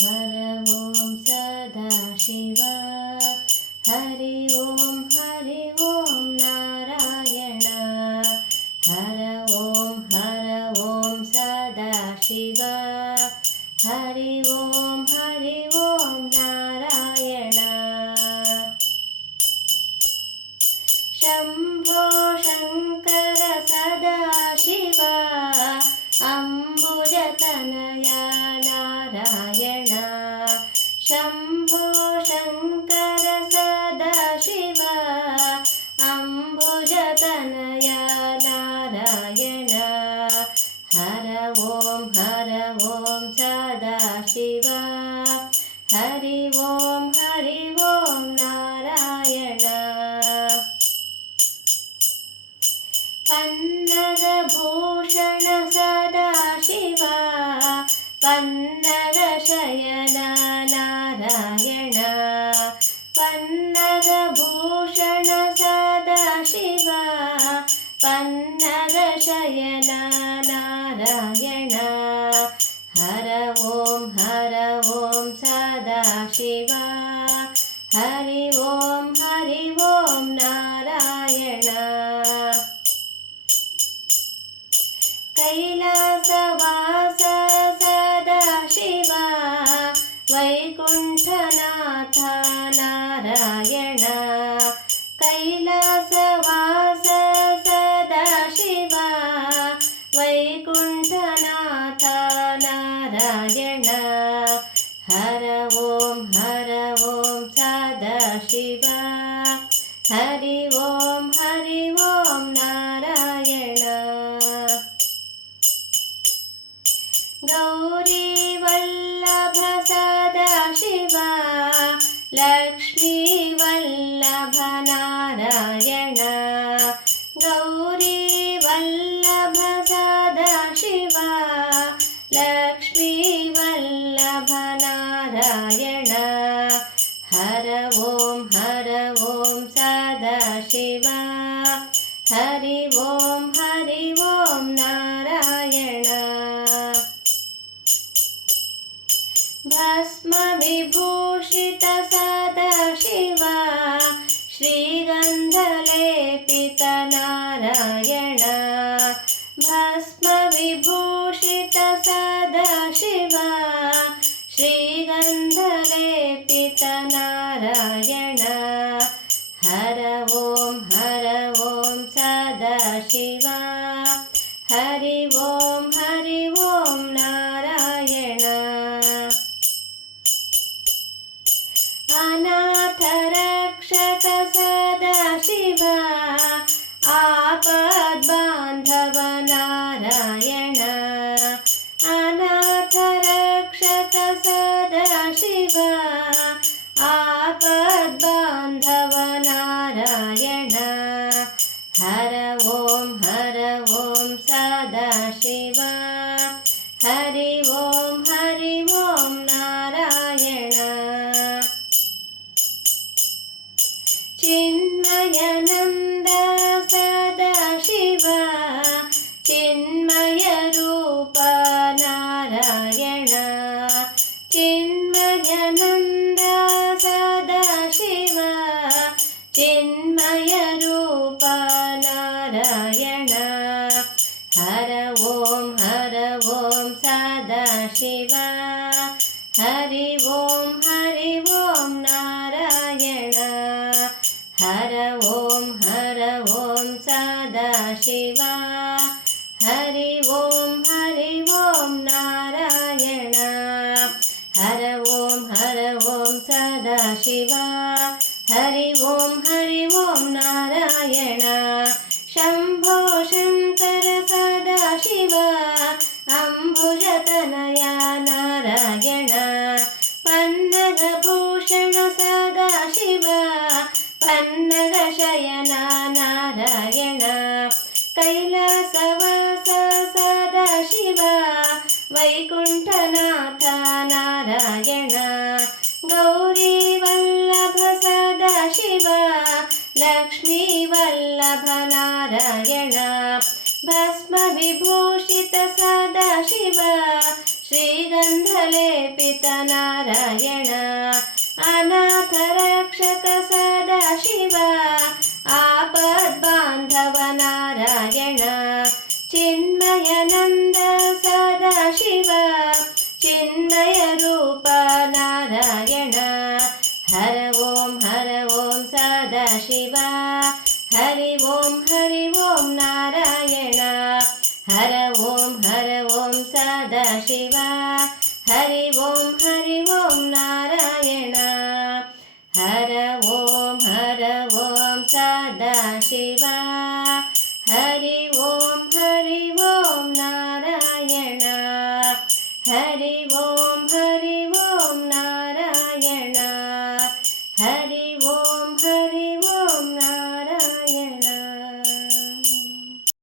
हर ॐ सदाशिव हरि ॐ नारायण हर ॐ सदाशिव हरि ॐ नारायण शम्भो शङ्कर सदाशिव अम्बुजतनया नारायण शम्भो शङ्कर सदाशिव अम्बुजतनया नारायण हर ॐ सदाशिव हरि ॐ नारायण पन्नगभूषण सदाशिव पन्नगशयन नारायण पन्नगभूषण सदाशिव पन्नगशयन नारायण हर ॐ सदाशिव हरि ॐ नारायण कैलासवास सदाशिव वैकुण्ठनाथ नारायण कैलासवास सदाशिव वैकुण्ठनाथ नारायण हर ॐ सदाशिव हरि ॐ नारायण गौरी वल्लभ सदाशिव लक्ष्मी वल्लभ नारायण गौरी वल्लभ सदाशिव लक्ष्मी वल्लभ नारायण हर ॐ सदाशिव हरि ॐ नारायण भस्म विभूषित सदाशिव श्रीगन्धलेपित नारायण भस्म विभूषित सदाशिव श्रीगन्धलेपित नारायण हर ॐ सदाशिव हरि ॐ नारायण अनाथ रक्षक सदाशिव आपद्बान्धव नारायण अनाथ रक्षक सदाशिव आपद्बान्धव नारायण हर ॐ सदाशिव हरि ॐ नारायण चिन्मयानन्द सदाशिव चिन्मय रूप नारायण चिन्मयानन्द सदाशिव चिन्मय रूप नारायण हर ॐ सदाशिव हरि ॐ नारायण हर ॐ सदाशिव हरि ॐ नारायण हर ॐ सदाशिव हरि ॐ नारायण शम्भो शङ्कर सदाशिव अम्बुजतनया नारायण पन्नगभूषण सदाशिव पन्नगशयन नारायण कैलासवास सदाशिव वैकुण्ठनाथ नारायण गौरी वल्लभ सदाशिव लक्ष्मी वल्लभ नारायण भस्म विभूषित सदाशिव श्रीगन्धलेपित गन्धलेपित नारायण अनाथरक्षक सदाशिव आपद्बान्धव नारायण चिन्मयानन्द सदाशिव चिन्मयरूप नारायण हर ओं सदाशिव हरि ओं नारायण हर ओं सदाशिव हरि ओं